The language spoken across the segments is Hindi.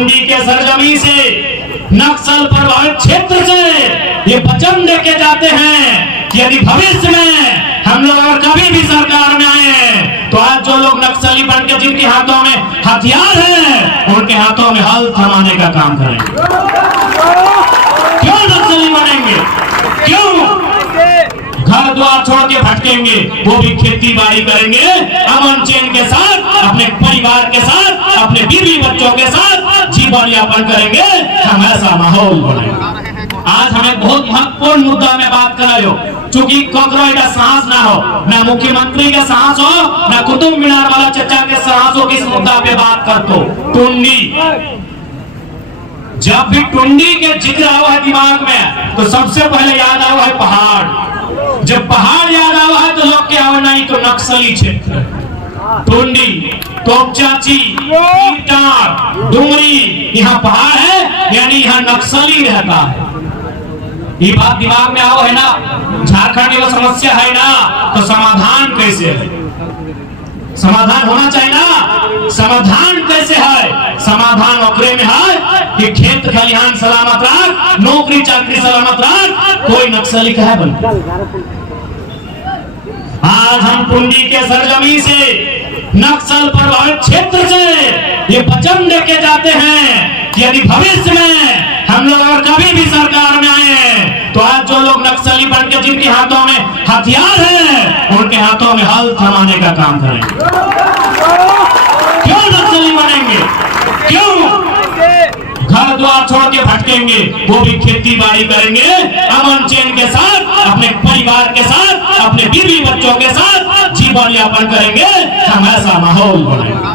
टुंडी के सरजमी से, नक्सल प्रभावित क्षेत्र से ये वचन देके जाते हैं कि यदि भविष्य में हम लोग अगर कभी भी सरकार में आए तो आज जो लोग नक्सली बन के जिनके हाथों में हथियार हैं उनके हाथों में हल थमाने का काम करेंगे। क्यों नक्सली बनेंगे? क्यों घर द्वार छोड़ के भटकेंगे? वो भी खेती बाड़ी करेंगे अमन चैन के साथ, अपने परिवार के साथ, अपने बीवी बच्चों के साथ जीवन यापन करेंगे। हम ऐसा माहौल बनाएंगे। आज हमें बहुत महत्वपूर्ण मुद्दा में बात कर रहे हो, चूंकि ककरो का साहस ना हो, ना मुख्यमंत्री का साहस हो, ना कुतुब मीनार वाला चचा के साहस हो कि इस मुद्दा पे बात कर दो। टुंडी, जब भी टुंडी के जिक्र हुआ है दिमाग में तो सबसे पहले याद आया है पहाड़। जब पहाड़ याद आया है तो लोग क्या हुआ, नहीं तो नक्सली क्षेत्र। टुंडी, तोपचाची, डुमरी, यहाँ पहाड़ है यानी यहाँ नक्सली रहता है। ये बात दिमाग में आओ है ना। झारखंड में वो समस्या है ना, तो समाधान कैसे है? समाधान होना चाहिए ना। समाधान कैसे है? समाधान ओकरे में है कि खेत खलिहान सलामत रख, नौकरी चाकरी सलामत रख, कोई नक्सली का है बन। आज हम टुंडी के सरजमी से, नक्सल प्रभावित क्षेत्र से ये वचन देके जाते हैं कि यदि भविष्य में हम लोग अगर कभी भी सरकार में आए तो आज जो लोग नक्सली बन के जिनके हाथों में हथियार हैं उनके हाथों में हल थमाने का काम करेंगे। क्यों नक्सली बनेंगे? क्यों घर द्वार छोड़ के भटकेंगे? वो भी खेती बाड़ी करेंगे अमन चैन के साथ, अपने परिवार के साथ, अपने बीवी बच्चों के साथ जीवन यापन करेंगे। हम ऐसा माहौल बनाएंगे।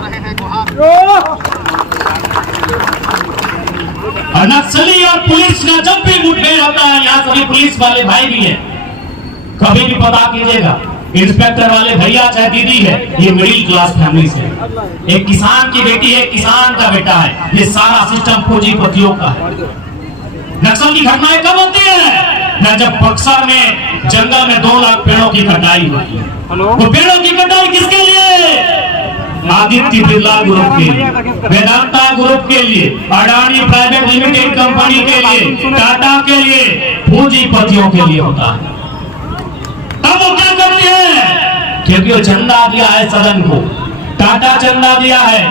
नक्सली और पुलिस का जब भी मुठभेड़ होता है, यहाँ सभी पुलिस वाले भाई भी हैं, कभी भी पता कीजिएगा, इंस्पेक्टर वाले भैया चाहे दीदी है, ये मिडिल क्लास फैमिली से, एक किसान की बेटी है, किसान का बेटा है। ये सारा सिस्टम पूंजीपतियों का है। नक्सल की घटनाएं कब होती है? न जब बक्सर में जंगल में 2 लाख पेड़ों की कटाई होती है। वो पेड़ों की कटाई किसके लिए? आदित्य बिरला ग्रुप के लिए, वेदांता ग्रुप के लिए, अडानी प्राइवेट लिमिटेड कंपनी के लिए, टाटा के लिए, पूंजीपतियों के लिए होता है। तब वो क्या करती है? क्योंकि वो चंदा दिया है सदन को, टाटा चंदा दिया है,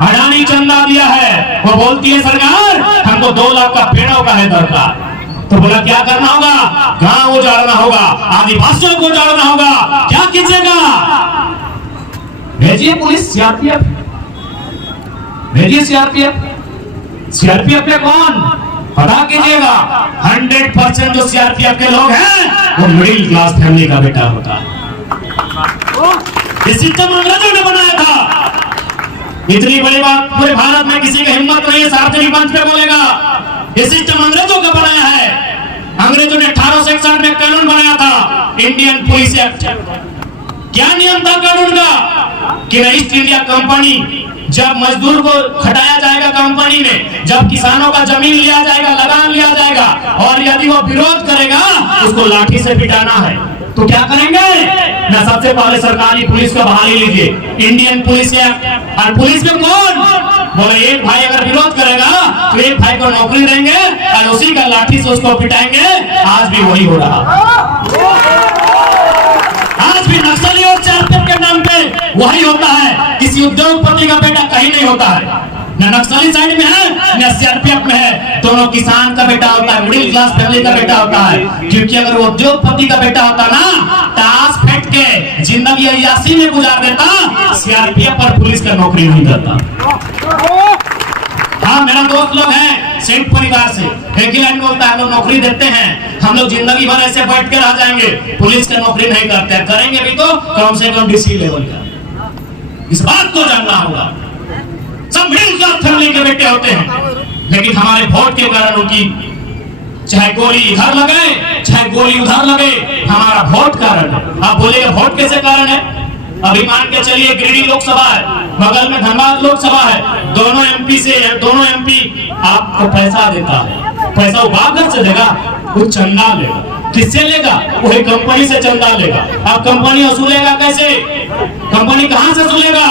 अडानी चंदा दिया है। वो बोलती है सरकार हमको 2 लाख का पेड़ों का है दरकार। तो बोला क्या करना होगा? गांव उजाड़ना होगा, आदिवासियों को उजाड़ना होगा। क्या कीजिएगा? भेजिए पुलिस, सीआरपीएफ भेजिए। सीआरपीएफ में कौन पता कीजिएगा? 100% जो सीआरपीएफ के लोग हैं वो मिडिल क्लास फैमिली का बेटा होता है। ये सिस्टम अंग्रेजों ने बनाया था। इतनी बड़ी बात पूरे भारत में किसी का हिम्मत नहीं है सार्वजनिक मंच पे बोलेगा। ये सिस्टम अंग्रेजों का बनाया है। अंग्रेजों ने 1861 में कानून बनाया था, इंडियन पुलिस एक्ट। क्या नियम था कानून का? कि ईस्ट इंडिया कंपनी, जब मजदूर को खटाया जाएगा कंपनी में, जब किसानों का जमीन लिया जाएगा, लगान लिया जाएगा, और यदि वो विरोध करेगा उसको लाठी से पिटाना है। तो क्या करेंगे? ना सबसे पहले सरकारी पुलिस को बहाली लीजिए, इंडियन पुलिस एक्ट। और पुलिस में कौन? बोले एक भाई अगर विरोध करेगा तो एक भाई को नौकरी देंगे और उसी का लाठी से उसको पिटाएंगे। आज भी वही हो रहा। आज भी नक्सली और सीआरपीएफ के नाम पे वही होता है। किसी उद्योगपति का बेटा कहीं नहीं होता है, न नक्सली साइड में है न सीआरपीएफ में है। दोनों किसान का बेटा होता है, मिडिल क्लास फैमिली का बेटा होता है। क्योंकि अगर वो उद्योगपति का बेटा होता ना, ताश फेंक के जिंदगी अय्याशी में गुजार देता, सीआरपीएफ और पुलिस का नौकरी नहीं करता। हाँ, मेरा दोस्त लोग हैं सेठ परिवार से, एक ही लाइन बोलता है, लोग नौकरी देते हैं, हम लोग जिंदगी भर ऐसे बैठ कर रह जाएंगे, पुलिस की नौकरी नहीं करते हैं। करेंगे भी तो कम से कम डीसी लेवल का। इस बात को जानना होगा। सब मिडिल क्लास फैमिली के बेटे होते हैं, लेकिन हमारे वोट के कारण उनकी चाहे गोली इधर लगे चाहे गोली उधर लगे, हमारा वोट कारण है। आप बोलेगा वोट कैसे कारण है? अभी मान के चलिए गिरिडीह लोकसभा है, बगल में धनबाद लोकसभा है, दोनों एमपी आपको पैसा देता है। पैसा वो बाप घर से देगा, वो चंदा लेगा। किससे लेगा? वही कंपनी से चंदा लेगा। अब कंपनी वसूलेगा कैसे? कंपनी कहां से वसूलेगा?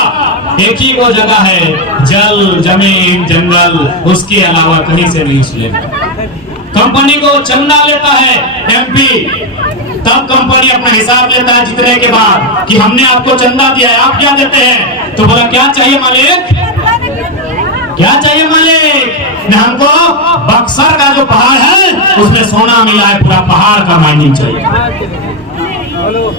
एक ही वो जगह है, जल, जमीन, जंगल, उसके अलावा कहीं से नहीं वसूलेगा। कंपनी को चंदा लेता है एमपी, तब कंपनी अपना हिसाब लेता है जितने के बाद कि हमने आपको चंदा दिया है, आप क्या देते हैं? तो बोला क्या चाहिए मालिक? क्या चाहिए मालिक? हमको बक्सर का जो पहाड़ है उसमें सोना मिला है, पूरा पहाड़ का माइनिंग चाहिए।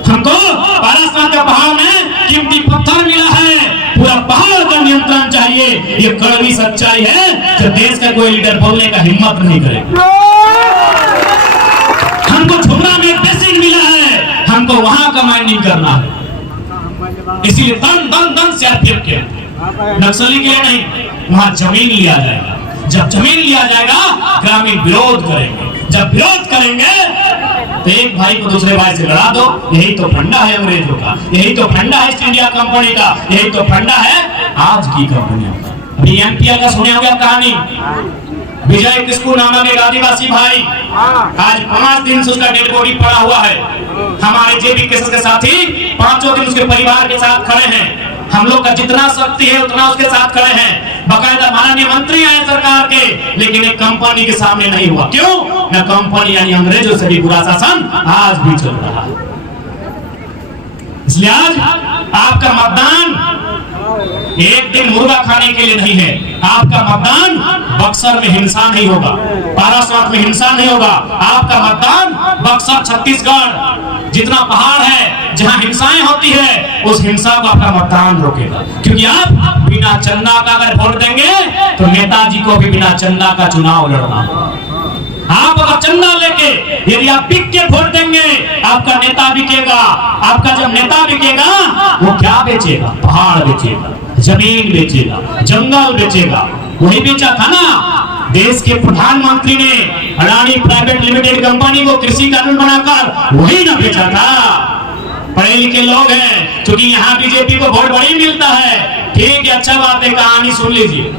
हमको पारासात का पहाड़ में कीमती पत्थर मिला है, पूरा पहाड़ का नियंत्रण चाहिए। ये कड़वी सच्चाई है जो देश का कोई लीडर बोलने का हिम्मत नहीं करेगा। हमको झुमरा में बेसिक मिला है, हमको वहां का माइनिंग करना है। इसीलिए दन दन दन सीआरपीएफ के नक्सली के लिए नहीं, वहां जमीन लिया जाएगा। जब जमीन लिया जाएगा ग्रामीण विरोध करेंगे, जब विरोध करेंगे तो एक भाई को दूसरे भाई से लड़ा दो। यही तो फंडा है अंग्रेजों का, यही तो फंडा है ईस्ट इंडिया कंपनी का, यही तो फंडा है आज की कंपनियों का। अभी एमपीएल का सुने होंगे कहानी, विजय किस्कू नामक एक आदिवासी भाई, आज 5 दिन से उसका डेड बॉडी पड़ा हुआ है। हमारे जेबी केसेस के साथी 5 दिन उसके परिवार के साथ खड़े हैं। हम लोग का जितना शक्ति है उतना उसके साथ खड़े हैं। बकायदा माननीय मंत्री आए सरकार के, लेकिन एक कंपनी के सामने नहीं हुआ। क्यों? न कंपनी यानी अंग्रेजों से भी बुरा शासन आज भी चल रहा है। इसलिए आज आपका मतदान एक दिन मुर्गा खाने के लिए नहीं है। आपका मतदान बक्सर में हिंसा नहीं होगा, पारासात में हिंसा नहीं होगा। आपका मतदान बक्सर, छत्तीसगढ़ जितना पहाड़ है जहां हिंसाएं होती है, उस हिंसा को आपका मतदान रोकेगा। क्योंकि आप बिना चंदा का अगर वोट देंगे तो नेताजी को भी बिना चंदा का चुनाव लड़ना। आप अगर चंदा लेके यदि आप बिक के वोट देंगे, आपका नेता बिकेगा। आपका जब नेता बिकेगा वो क्या बेचेगा? पहाड़ बेचेगा, जमीन बेचेगा, जंगल बेचेगा। वही बेचा था ना देश के प्रधानमंत्री ने अडानी प्राइवेट लिमिटेड कंपनी को कृषि कानून बनाकर, वही ना बेचा था। पढ़े लिखे लोग हैं, क्योंकि यहाँ बीजेपी को वोट बड़ी मिलता है। ठीक है, अच्छा बात है, कहानी सुन लीजिए।